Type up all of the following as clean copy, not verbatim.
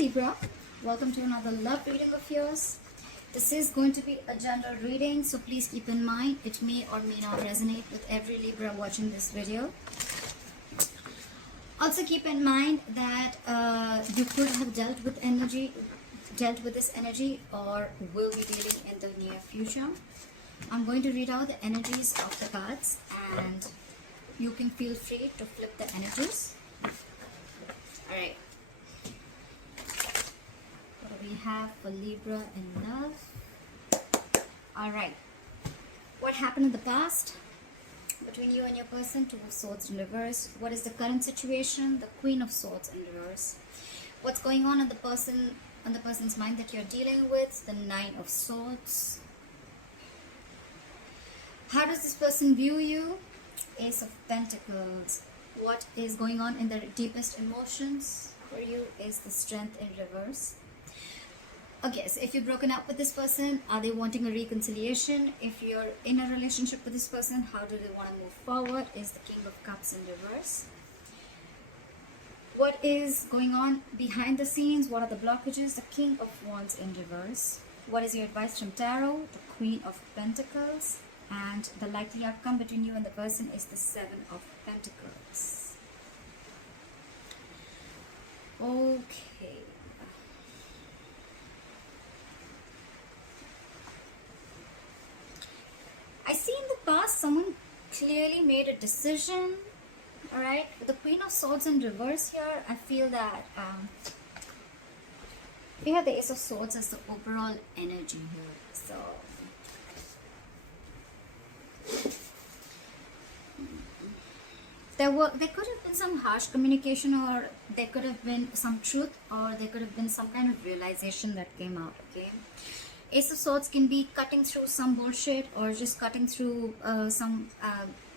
Libra, welcome to another love reading of yours. This is going to be a general reading, so please keep in mind it may or may not resonate with every Libra watching this video. Also keep in mind that you could have dealt with this energy, or will be dealing in the near future. I'm going to read out the energies of the cards, and you can feel free to flip the energies. Alright. What do we have for Libra in love? Alright. What happened in the past between you and your person? Two of Swords in reverse. What is the current situation? The Queen of Swords in reverse. What's going on in the person's mind that you're dealing with? The Nine of Swords. How does this person view you? Ace of Pentacles. What is going on in their deepest emotions for you is the Strength in reverse. Okay, so if you've broken up with this person, are they wanting a reconciliation? If you're in a relationship with this person, how do they want to move forward? Is the King of Cups in reverse. What is going on behind the scenes? What are the blockages? The King of Wands in reverse. What is your advice from Tarot? The Queen of Pentacles. And the likely outcome between you and the person is the Seven of Pentacles. Okay. I see in the past someone clearly made a decision. Alright, with the Queen of Swords in reverse here, I feel that we have the Ace of Swords as the overall energy here. So there could have been some harsh communication, or there could have been some truth, or there could have been some kind of realization that came out. Okay, Ace of Swords can be cutting through some bullshit, or just cutting through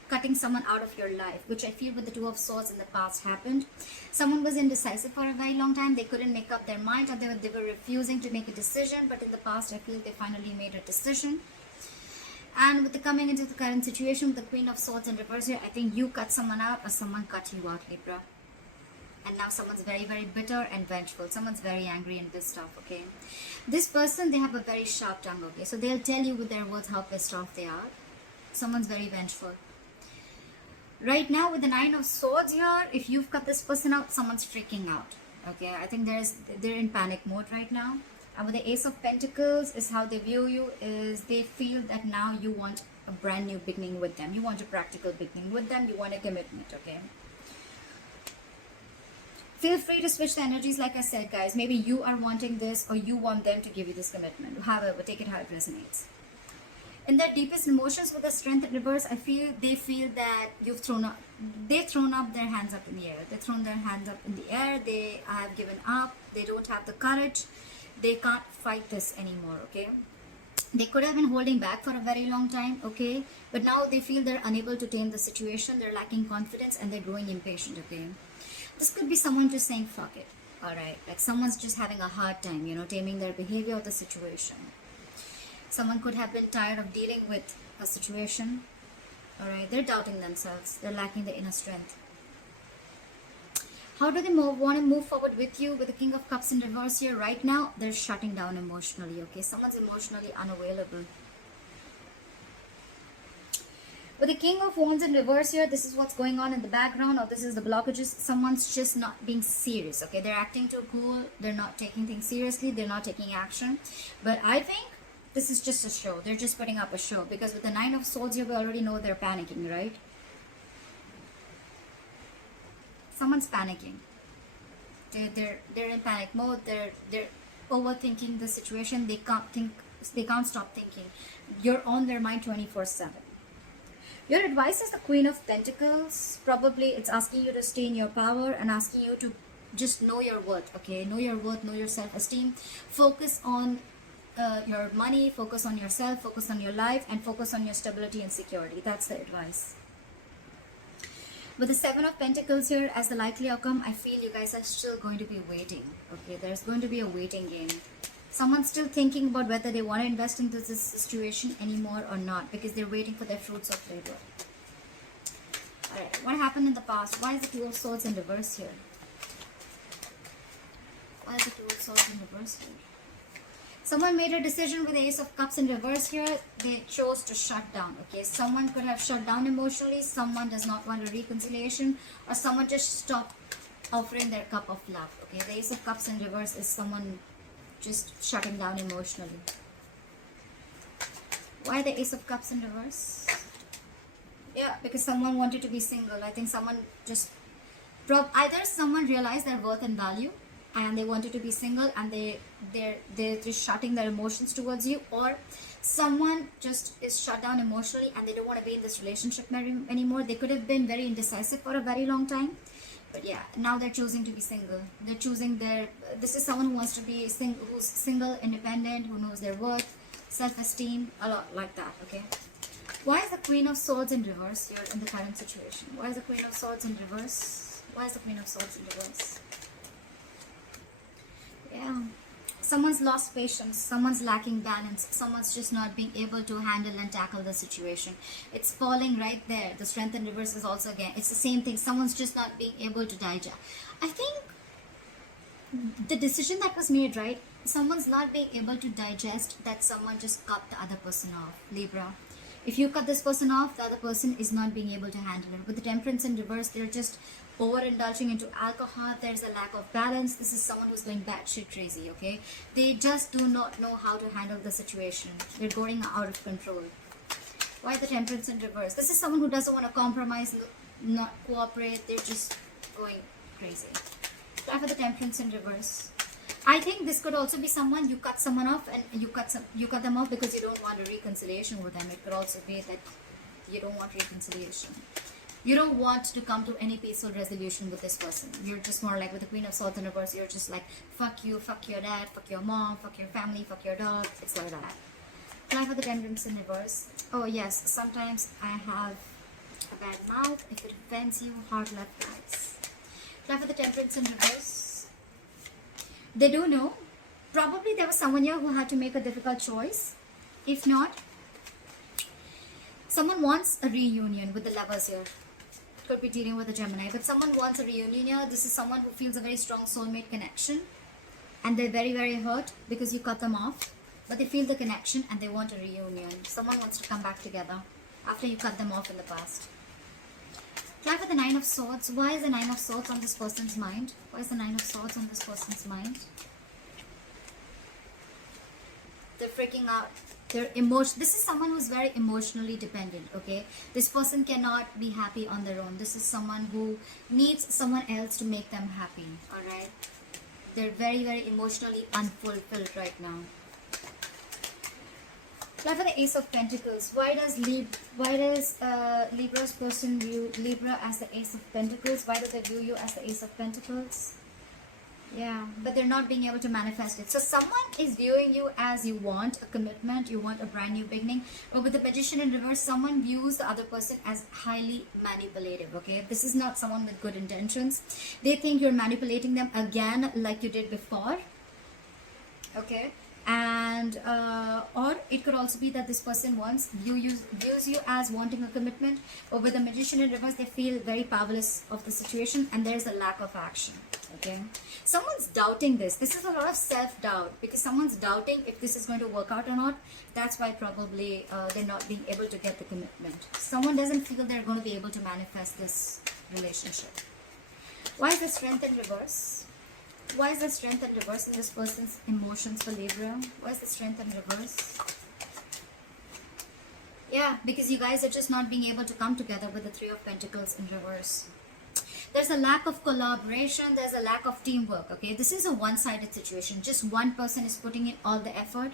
cutting someone out of your life, which I feel with the Two of Swords in the past happened. Someone was indecisive for a very long time. They couldn't make up their mind, or they were refusing to make a decision, but in the past I feel they finally made a decision. And with the coming into the current situation with the Queen of Swords in reverse here, I think you cut someone out, or someone cut you out, Libra. And now someone's very, very bitter and vengeful. Someone's very angry and pissed off, okay? This person, they have a very sharp tongue, okay? So they'll tell you with their words how pissed off they are. Someone's very vengeful. Right now with the Nine of Swords here, if you've cut this person out, someone's freaking out, okay? I think they're in panic mode right now. And with the Ace of Pentacles is how they view you, is they feel that now you want a brand new beginning with them. You want a practical beginning with them. You want a commitment, okay? Feel free to switch the energies, like I said, guys. Maybe you are wanting this, or you want them to give you this commitment. However, take it how it resonates. In their deepest emotions with the Strength in reverse, I feel they feel that they've thrown up their hands up in the air. They've thrown their hands up in the air. They have given up. They don't have the courage. They can't fight this anymore, okay? They could have been holding back for a very long time, okay? But now they feel they're unable to tame the situation. They're lacking confidence, and they're growing impatient, okay? This could be someone just saying, fuck it, alright? Like someone's just having a hard time, taming their behavior or the situation. Someone could have been tired of dealing with a situation, alright? They're doubting themselves. They're lacking the inner strength. How do they want to move forward with you? With the King of Cups in reverse here, right now, they're shutting down emotionally, okay? Someone's emotionally unavailable. With the King of Wands in reverse here, this is what's going on in the background, or this is the blockages. Someone's just not being serious, okay? They're acting too cool. They're not taking things seriously. They're not taking action. But I think this is just a show. They're just putting up a show, because with the Nine of Swords here, we already know they're panicking, right? Someone's panicking. They're in panic mode. They're overthinking the situation. They can't think. They can't stop thinking. You're on their mind 24/7. Your advice is the Queen of Pentacles. Probably it's asking you to stay in your power and asking you to just know your worth. Okay, know your worth. Know your self-esteem. Focus on your money. Focus on yourself. Focus on your life, and focus on your stability and security. That's the advice. With the Seven of Pentacles here as the likely outcome, I feel you guys are still going to be waiting. Okay, there's going to be a waiting game. Someone's still thinking about whether they want to invest into this situation anymore or not, because they're waiting for their fruits of labor. Alright, what happened in the past? Why is the Two of Swords in reverse here? Why is the Two of Swords in reverse here? Someone made a decision with the Ace of Cups in reverse here. They chose to shut down. Okay, someone could have shut down emotionally. Someone does not want a reconciliation, or someone just stopped offering their cup of love. Okay, the Ace of Cups in reverse is someone just shutting down emotionally. Why the Ace of Cups in reverse? Yeah, because someone wanted to be single. I think someone just either someone realized their worth and value and they wanted to be single, and they're just shutting their emotions towards you, or someone just is shut down emotionally and they don't want to be in this relationship anymore. They could have been very indecisive for a very long time, but yeah, now they're choosing to be single. They're choosing this is someone who wants to be who's single, independent, who knows their worth, self-esteem, a lot like that. Okay, why is the Queen of Swords in reverse here in the current situation? Why is the Queen of Swords in reverse? Why is the Queen of Swords in reverse? Yeah, someone's lost patience, someone's lacking balance, someone's just not being able to handle and tackle the situation. It's falling right there. The Strength in reverse is also, again, it's the same thing. Someone's just not being able to digest. I think the decision that was made, right? Someone's not being able to digest that someone just cut the other person off. Libra, if you cut this person off, the other person is not being able to handle it. With the Temperance in reverse, they're just overindulging into alcohol. There's a lack of balance. This is someone who's going batshit crazy. Okay, they just do not know how to handle the situation. They're going out of control. Why the Temperance in reverse? This is someone who doesn't want to compromise, not cooperate. They're just going crazy. Try for the Temperance in reverse. I think this could also be someone, you cut someone off and you cut them off because you don't want a reconciliation with them. It could also be that you don't want reconciliation. You don't want to come to any peaceful resolution with this person. You're just more like with the Queen of Swords in reverse, you're just like, fuck you, fuck your dad, fuck your mom, fuck your family, fuck your dog. It's like that. Try for the Temperance in reverse. Oh yes, sometimes I have a bad mouth. If it offends you, hard left guys. Try for the Temperance in reverse. They do know. Probably there was someone here who had to make a difficult choice. If not, someone wants a reunion with the Lovers here. Could be dealing with a Gemini, but someone wants a reunion here. This is someone who feels a very strong soulmate connection, and they're very, very hurt because you cut them off, but they feel the connection and they want a reunion. Someone wants to come back together after you cut them off in the past. Try for the Nine of Swords. Why is the Nine of Swords on this person's mind? Why is the Nine of Swords on this person's mind? They're freaking out. This is someone who's very emotionally dependent. Okay, this person cannot be happy on their own. This is someone who needs someone else to make them happy. All right, they're very, very emotionally unfulfilled right now. Try for the Ace of Pentacles. Why does Libra's person view Libra as the Ace of Pentacles? Why do they view you as the Ace of Pentacles? Yeah, but they're not being able to manifest it. So someone is viewing you as you want a commitment, you want a brand new beginning. But with the Magician in reverse, someone views the other person as highly manipulative. Okay, this is not someone with good intentions. They think you're manipulating them again like you did before. Okay, and or it could also be that this person views you as wanting a commitment, but with the Magician in reverse, they feel very powerless of the situation and there's a lack of action. Okay, someone's doubting this. This is a lot of self-doubt because someone's doubting if this is going to work out or not. That's why probably they're not being able to get the commitment. Someone doesn't feel they're going to be able to manifest this relationship. Why is the Strength in reverse? Why is the Strength in reverse in this person's emotions for Libra? Why is the Strength in reverse? Yeah, because you guys are just not being able to come together with the Three of Pentacles in reverse. There's a lack of collaboration. There's a lack of teamwork. Okay, this is a one-sided situation. Just one person is putting in all the effort.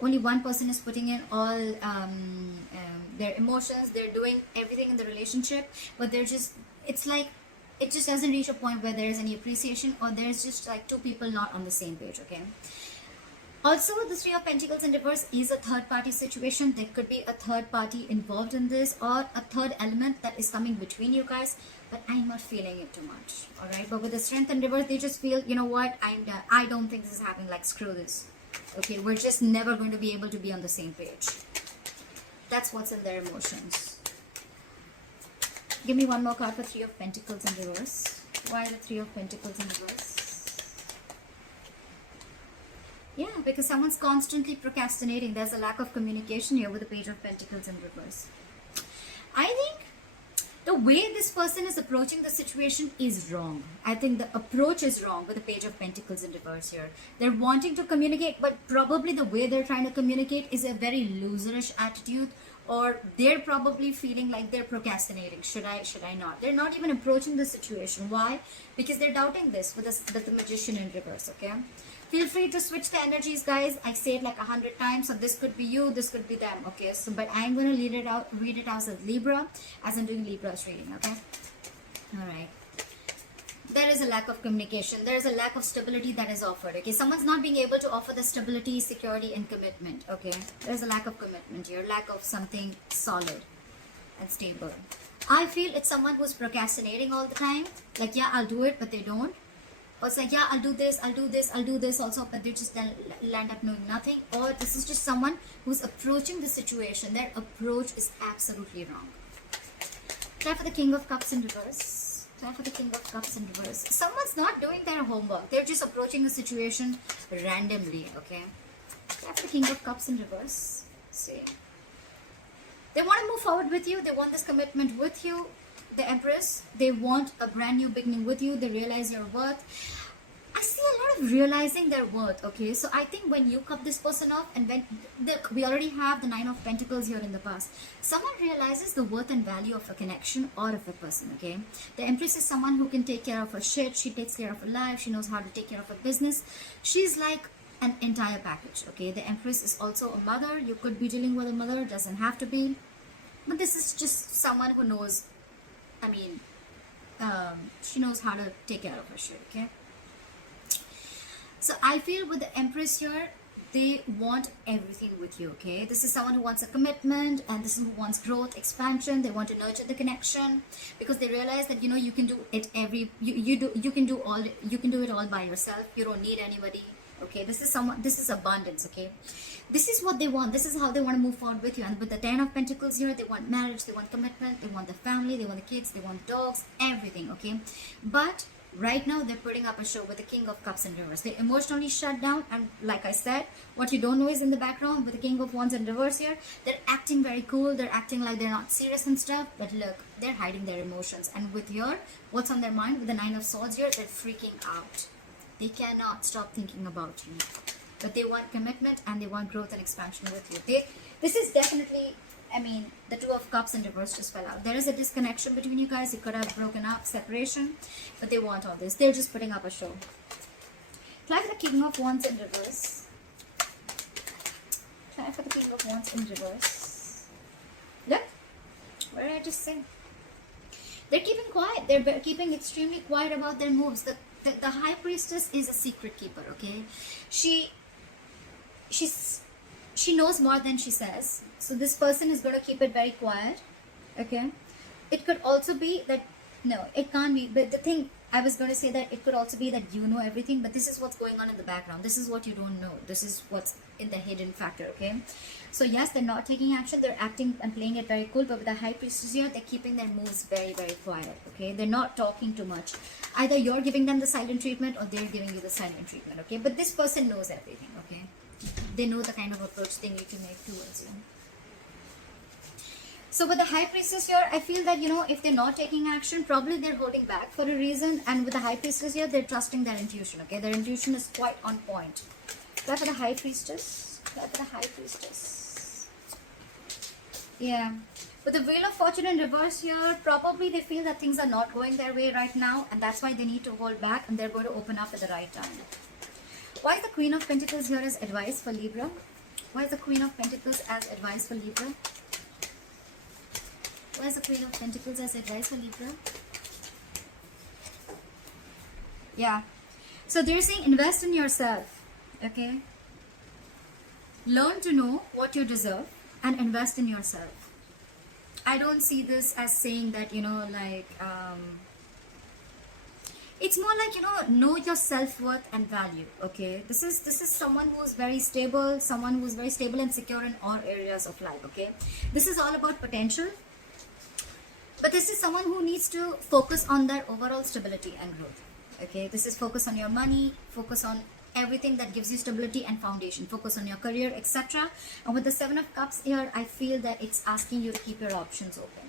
Only one person is putting in all their emotions. They're doing everything in the relationship, but they're just, it's like, it just doesn't reach a point where there is any appreciation, or there's just like two people not on the same page. Okay, also the Three of Pentacles in reverse is a third party situation. There could be a third party involved in this, or a third element that is coming between you guys, but I'm not feeling it too much. All right, but with the Strength in reverse, they just feel, you know what, I'm done. I don't think this is happening. Like, screw this. Okay, we're just never going to be able to be on the same page. That's what's in their emotions. Give me one more card for Three of Pentacles in reverse. Why the Three of Pentacles in reverse? because someone's constantly procrastinating. There's a lack of communication here with the Page of Pentacles in reverse. I think the way this person is approaching the situation is wrong. I think the approach is wrong with the Page of Pentacles in reverse here. They're wanting to communicate, but probably the way they're trying to communicate is a very loserish attitude, or they're probably feeling like they're procrastinating. Should I not? They're not even approaching the situation. Why? Because they're doubting this with the Magician in reverse, okay? Feel free to switch the energies, guys. I say it like 100 times, so this could be you, this could be them, okay? So, but I'm going to read it out as Libra, as I'm doing Libra's reading, okay? All right. There is a lack of communication. There is a lack of stability that is offered, okay? Someone's not being able to offer the stability, security, and commitment, okay? There's a lack of commitment here, lack of something solid and stable. I feel it's someone who's procrastinating all the time. Like, yeah, I'll do it, but they don't. Or it's like, yeah, I'll do this also, but they just land up knowing nothing. Or this is just someone who's approaching the situation. Their approach is absolutely wrong. Try for the King of Cups in reverse. Try for the King of Cups in reverse. Someone's not doing their homework. They're just approaching the situation randomly, okay? Try for the King of Cups in reverse. See. They want to move forward with you. They want this commitment with you. The Empress, they want a brand new beginning with you. They realize your worth. I see a lot of realizing their worth, okay? So I think when you cut this person off, and when we already have the Nine of Pentacles here in the past, someone realizes the worth and value of a connection or of a person, okay? The Empress is someone who can take care of her shit. She takes care of her life. She knows how to take care of her business. She's like an entire package, okay? The Empress is also a mother. You could be dealing with a mother. Doesn't have to be. But this is just someone who knows, I mean, she knows how to take care of her shit, okay? So I feel with the Empress here, they want everything with you, okay? This is someone who wants a commitment, and this is who wants growth, expansion. They want to nurture the connection because they realize that, you know, you can do it you can do it all by yourself. You don't need anybody, okay? This is abundance, okay? This is what they want. This is how they want to move forward with you. And with the Ten of Pentacles here, they want marriage, they want commitment, they want the family, they want the kids, they want dogs, everything, okay? But right now, they're putting up a show with the King of Cups in reverse. They emotionally shut down, and like I said, what you don't know is in the background with the King of Wands in reverse here, they're acting very cool, they're acting like they're not serious and stuff, but look, they're hiding their emotions. And with here, what's on their mind with the Nine of Swords here, they're freaking out. They cannot stop thinking about you. But they want commitment and they want growth and expansion with you. This is definitely, I mean, the Two of Cups in reverse just fell out. There is a disconnection between you guys. You could have broken up, separation, but they want all this. They're just putting up a show. Try for the King of Wands in reverse. Try for the King of Wands in reverse. Look, what did I just say? They're keeping quiet. They're keeping extremely quiet about their moves. The High Priestess is a secret keeper, okay? She knows more than she says. So this person is going to keep it very quiet, okay? It could also be that, no, it can't be. But the thing, I was going to say that it could also be that you know everything, but this is what's going on in the background. This is what you don't know. This is what's in the hidden factor, okay? So yes, they're not taking action. They're acting and playing it very cool, but with the High Priestess here, they're keeping their moves very, very quiet, okay? They're not talking too much. Either you're giving them the silent treatment or they're giving you the silent treatment, okay? But this person knows everything, okay? They know the kind of approach they need to make towards you. So with the High Priestess here, I feel that, you know, if they're not taking action, probably they're holding back for a reason. And with the High Priestess here, they're trusting their intuition, okay? Their intuition is quite on point. Try for the High Priestess. Try for the High Priestess. Yeah. With the Wheel of Fortune in reverse here, probably they feel that things are not going their way right now. And that's why they need to hold back, and they're going to open up at the right time. Why is the Queen of Pentacles here as advice for Libra? Why is the Queen of Pentacles as advice for Libra? Why is the Queen of Pentacles as advice for Libra? Yeah. So they're saying invest in yourself. Okay. Learn to know what you deserve and invest in yourself. I don't see this as saying that, you know, like, it's more like, you know your self-worth and value, okay? This is someone who's very stable, someone who's very stable and secure in all areas of life, okay? This is all about potential. But this is someone who needs to focus on their overall stability and growth, okay? This is focus on your money, focus on everything that gives you stability and foundation. Focus on your career, etc. And with the Seven of Cups here, I feel that it's asking you to keep your options open.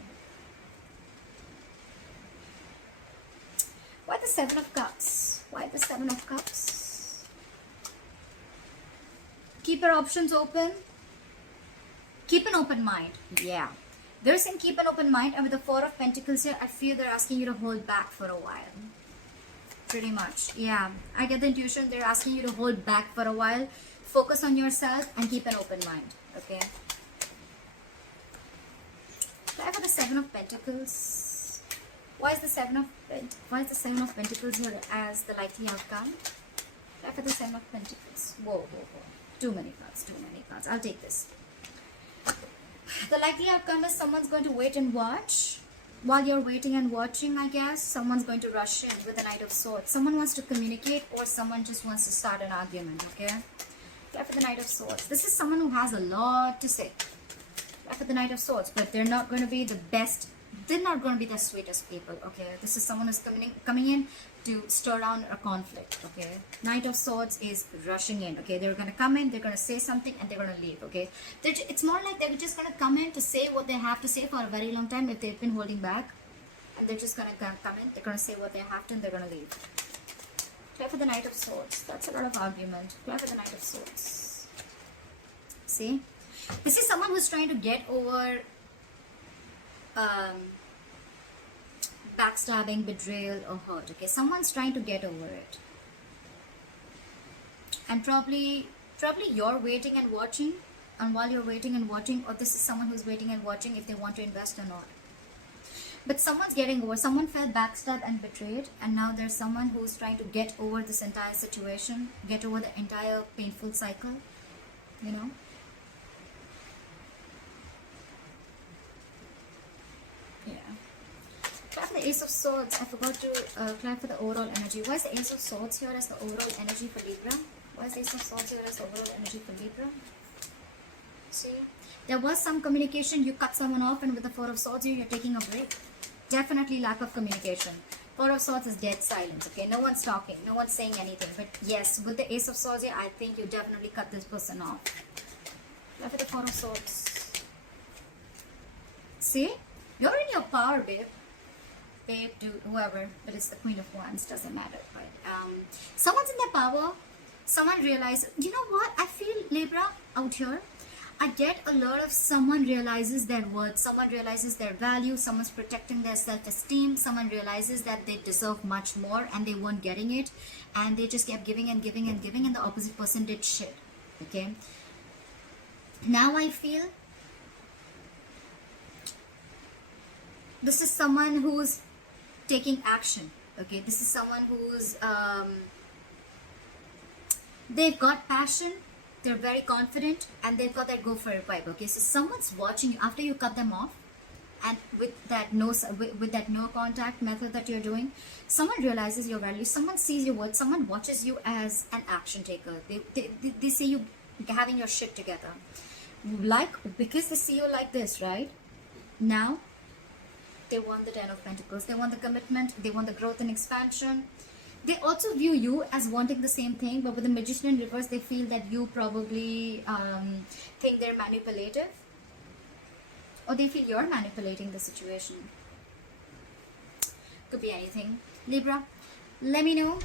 Why the Seven of Cups? Why the Seven of Cups? Keep your options open. Keep an open mind. Yeah. They're saying keep an open mind. And with the Four of Pentacles here, I feel they're asking you to hold back for a while. Pretty much. Yeah. I get the intuition. They're asking you to hold back for a while. Focus on yourself and keep an open mind. Okay. Try for the Seven of Pentacles. Why is the Seven of Pentacles here as the likely outcome? Try for the Seven of Pentacles. Whoa, whoa, whoa. Too many cards, too many cards. I'll take this. The likely outcome is someone's going to wait and watch. While you're waiting and watching, I guess, someone's going to rush in with the Knight of Swords. Someone wants to communicate or someone just wants to start an argument, okay? Try for the Knight of Swords. This is someone who has a lot to say. Try for the Knight of Swords, but they're not going to be the best. They're not going to be the sweetest people, okay? This is someone who's coming in to stir down a conflict, okay? Knight of Swords is rushing in, okay? They're going to come in, they're going to say something, and they're going to leave, okay? It's more like they're just going to come in to say what they have to say for a very long time if they've been holding back. And they're just going to come in, they're going to say what they have to, and they're going to leave. Try for the Knight of Swords. That's a lot of argument. Try for the Knight of Swords. See? This is someone who's trying to get over backstabbing, betrayal, or hurt. Okay, someone's trying to get over it, and probably you're waiting and watching. And while you're waiting and watching, or this is someone who's waiting and watching if they want to invest or not. But someone's getting over. Someone felt backstabbed and betrayed, and now there's someone who's trying to get over this entire situation, get over the entire painful cycle. You know. Try for the Ace of Swords. I forgot to try for the overall energy. Why is the Ace of Swords here as the overall energy for Libra? Why is the Ace of Swords here as the overall energy for Libra? See? There was some communication. You cut someone off, and with the Four of Swords here, you're taking a break. Definitely lack of communication. Four of Swords is dead silence, okay? No one's talking. No one's saying anything. But yes, with the Ace of Swords here, I think you definitely cut this person off. Try for the Four of Swords. See? You're in your power, babe. Babe, dude, whoever, but it's the Queen of Wands, doesn't matter. But someone's in their power. Someone realizes, you know what? I feel Libra out here. I get a lot of someone realizes their worth, someone realizes their value, someone's protecting their self-esteem, someone realizes that they deserve much more and they weren't getting it, and they just kept giving and giving and giving, and the opposite person did shit. Okay. Now I feel this is someone who's taking action. Okay, this is someone who's they've got passion, they're very confident, and they've got that go for it vibe. Okay, so someone's watching you after you cut them off, and with that no contact method that you're doing, someone realizes your value, someone sees your worth, someone watches you as an action taker. They see you having your shit together, like, because they see you like this, right? Now they want the Ten of Pentacles. They want the commitment. They want the growth and expansion. They also view you as wanting the same thing, but with the Magician in reverse, they feel that you probably think they're manipulative, or they feel you're manipulating the situation. Could be anything. Libra, let me know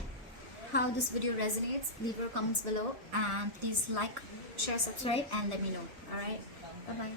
how this video resonates. Leave your comments below, and please like, share, subscribe, and let me know. Alright, bye bye.